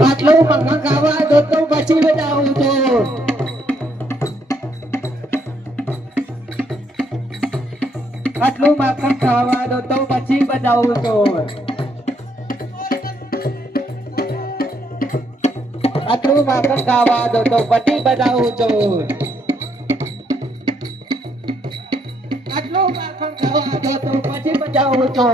આટલું મખણ ખાવા દો તો પછી બતાવું તો. આટલું માખણ ખાવા દો તો પછી બતાવું તો. આટલું માખણ ખાવા દો તો પછી બતાવું તો. બતાવું તો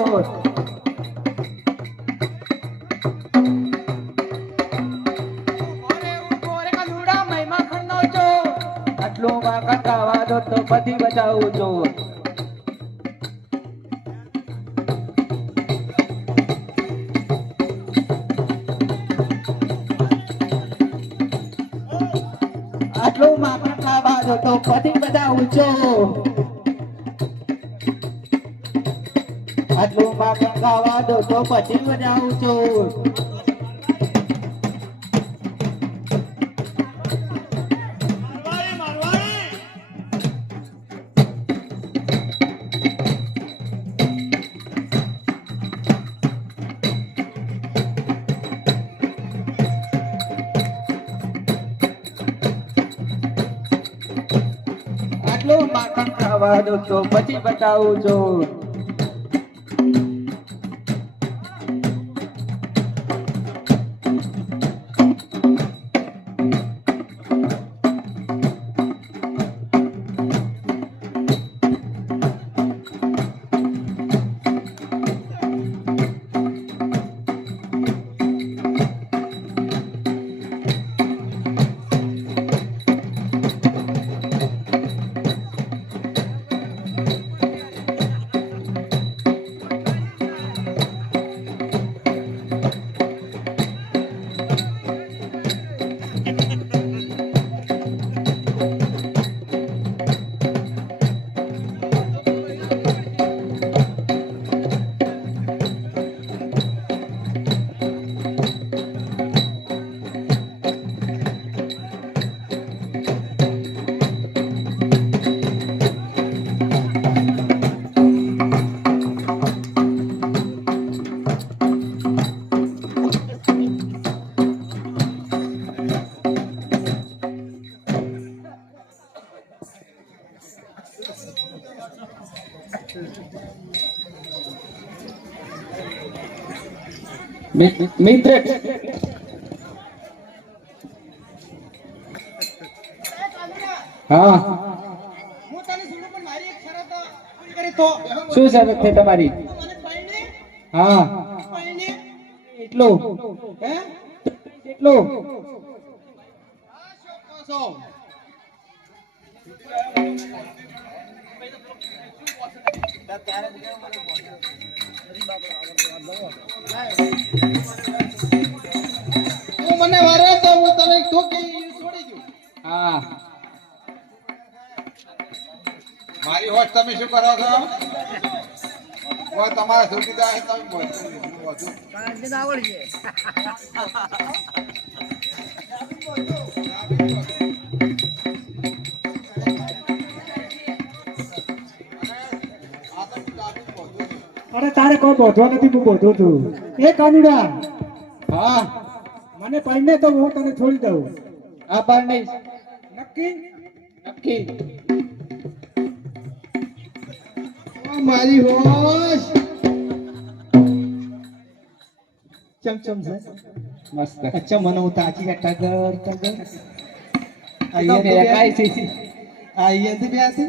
આટલું માખણ ખાવા દો તો પછી બતાવું તો આટલું માખણ ખાવા દો તો પછી બધા છો માખણ દો તો પછી બતાવું છું. આટલું માખણ ખાવા દો તો પછી બતાવું છું. મિત્ર હા. શું શરત છે તમારી? હા. એટલું. એટલું. તું મને વારે તો હું તને તું છોડી દઉં. હા. મારી હોટ તમે શું કરો છો? કોઈ તમારા સુવિધા તમે બધું બધું અરે તારે કોઈ બોધવા નથી હું બોધો છું. એ કાનુડા હા? મને પૈને તો હું તને છોડી દઉં. આ બાર નહીં. નક્કી? નક્કી. મારી હોશ. ચમ ચમ છે મસ્ત. અચ્છા મને હું તાજી કે ટગર ટગર તમે એકાઈ છે. અહીંયાથી બેસી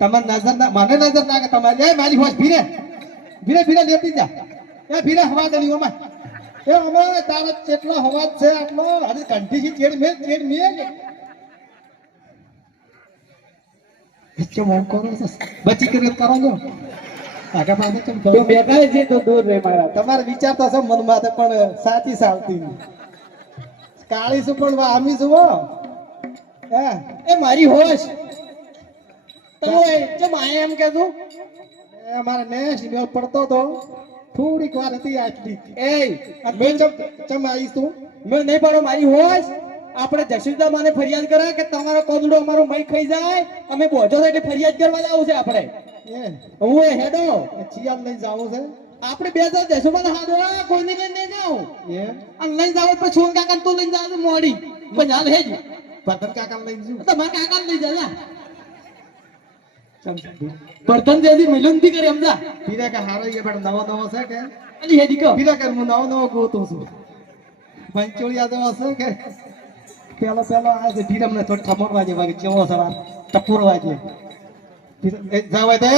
તમારે નજર ના મને નજર ના કે તમારે મારી હોશ ભીરે ભીરે ભીરે લેતી જા. એ ભીરે હવા દલી ઓમાં. એ અમારે તારો કેટલો હવાજ છે આટલો આજે કંઠી છે ચેડ મે ચેડ મે. કે મોં કરો બચી કરી કરો લો આગા પાસે કેમ તો તું છે તો દૂર રે મારા. તમારે વિચાર તો છે મન માથે પણ સાચી સાવતી. કાળી શું પણ આમી શું હો. એ મારી હોશ. તમે કેમ આયા એમ કહેતું એ અમારે મેળ પડતો તો થોડીક વાર હતી આટલી. એ મેં ચમ ચમ આવીશ તું? મેં નહીં પડો મારી હોશ આપણે જશીદા માને ફરિયાદ કરે કે તમારો કોદડો અમારો મય ખાઈ જાય? અમે બોજો એટલે ફરિયાદ કરવા જાવ છે આપણે. હું એ હેડો. ચિયાલ લઈ જાવ છે. આપણે બે તો જશોદા હાથ કોઈને લઈને નહીં જાવ અને લઈ જાવ પછી છોન કાકા તો લઈને જાવ મોડી. પણ હાલ હેજ પતન કાકા લઈ જુ તમારા કાકા લઈ જા બર્તન જેથી મિલનથી કરી સમજા? પીરા કે? હારો એ પણ નવો નવો ગોતું છું. પંચોળિયા તો હશે કે? પેલો પેલો આ છે પીરા મને થોડો ઠમોર વાગે વાગે ચેવો સવાર ટપુર વાગે જાવ દે.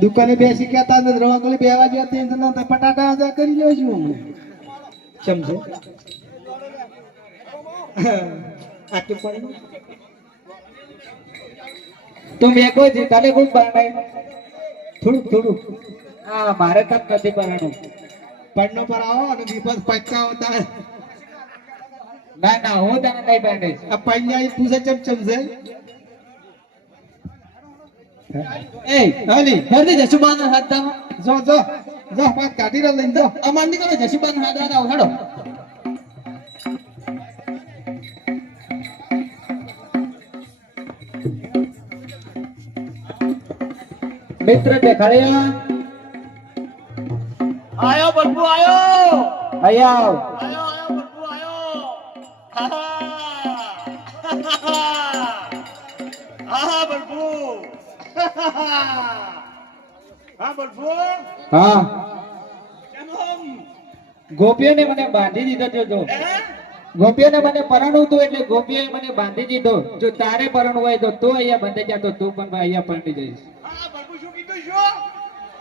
દુકાને બેસી કેતા ને રવાગળી બે વાગે હતી તો ના પટાટા આજા કરી લ્યો છું? આટલું પડે તું મેકો છે તને કોણ બનાય થોડુંક થોડુંક. હા, મારે તક નથી પરણું પડનો પર આવો અને વિપસ પૈસા તારે. ના ના, હું તને નહીં પરણીશ આ પૈયા પૂછે ચમ ચમ છે? એ હાલી હરદી જશુબાન હાથમાં. જો જો જો પાક કાઢી રહ્યો લઈને જો. અમાર નીકળો જશુબાન હાથ આવો, હેડો. મિત્ર દેખાડ્યા? આયો બલ્બુ આયો! આયો. આયો બલ્બુ આયો! આહા! હા હા. બલ્બુ હા ગોપીઓને મને બાંધી દીધો જો જો. ગોપીઓને મને પરણવું હતું એટલે ગોપીઓએ મને બાંધી દીધો. જો તારે પરણવું હોય તો તું અહીંયા બંધાઈ જા તો તું પણ અહીંયા પરણી જઈશ. બલ્બુ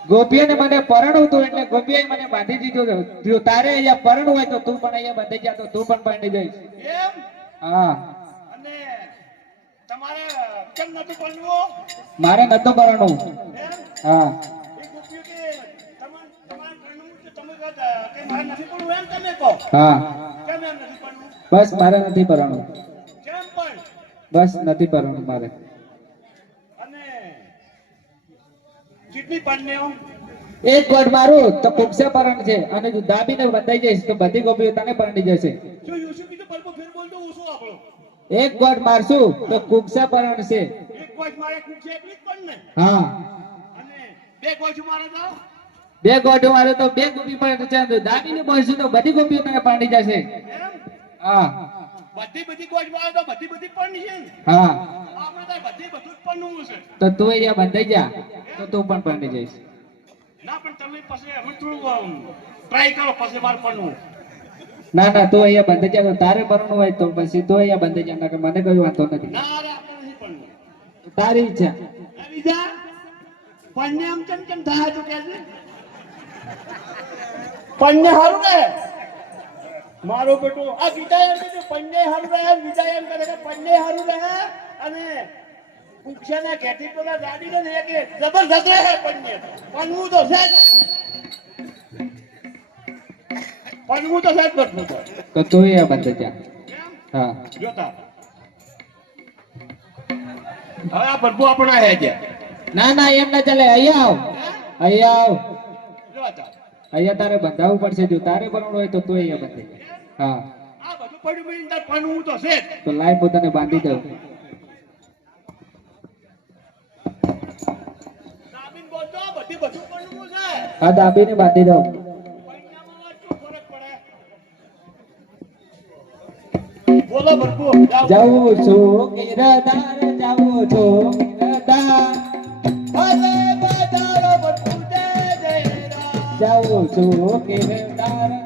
ગોપીઓને મને પરણવું હતું એટલે ગોપીએ મને બાંધી દીધું જો તારે અહીંયા પરણવું હોય તો તું પણ અહીંયા બાંધી જા તો તું પણ બાંધી જઈશ. એમ? હા. અને તમારે કેમ નતું પરણવું મારે નતું પરણવું હા. હા. બસ મારે નથી પરણવું બસ નથી પરણવું મારે અને કેટલી એક ગોટ મારું તો કુક્ષા પરણ છે. અને જો દાબીને બંધાઈ જઈશ તો બધી ગોપીઓ તને પરણી જશે. એક ગોટ મારશું તો કુક્ષા પરણ છે. એક મારે એટલી હા. અને બે ગોટ મારે તો? બે ગોઠો મારે તો બે ગોપી પણ છે. દાબીને બોલશું તો બધી ગોપીઓ તને પરણી જશે. હા. બધી બધી ગોજમાં તો બધી બધી પણ છે. ને હા આપણે તો બધી બધું જ પણ છે. તો તું અહીંયા બંધાઈ જા તો તું પણ પરણી જઈશ. ના પણ તમે પછી અમે થોડું ટ્રાય કરો પછી મારે પડવું ના ના તું અહીંયા બંધાઈ જા તો તારે પરણવું હોય તો પછી તું અહીંયા બંધાઈ જા કે મને કઈ વાંધો નથી. ના રે આપણે નથી પડવું તારી ઈચ્છા. બીજા? પણને આમ કેમ કેમ થાય તો કે છે? પણને હારું ને મારો બેટો આ ગીતા કે પંજે હરું રહે બીજા કરે કે પંજે હારું રહે? અને કુક્ષાના ઘેટી પેલા દાડી ને કે જબરદસ્ત રહે પણને પણવું તો છે જ. પણવું તો છે બધું તો. તો એ બંધાઈ જા હા. જોતા. હવે આ બધું આપણા હે છે ના ના એમ ના ચાલે. અહીંયા આવ. અહીંયા આવ. જોતા. અહીંયા તારે બંધાવવું પડશે જો તારે પરણવું હોય તો તું અહીંયા બંધાઈ હા. આ બધું પડ્યું પડ્યું તાર પણવું તો છે તો લાઈ પોતાને બાંધી દઉં હા દાબીને બાંધી દઉં બોલો ભરપૂર જાઉં છું કિરદાર જાઉં છું કિરદાર ભલે બજારો ભરપૂર જય જય જાઉં છું કિરદાર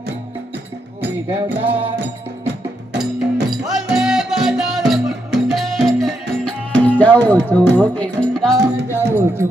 જાઉં છું વૃંદાવન જાઉં છું.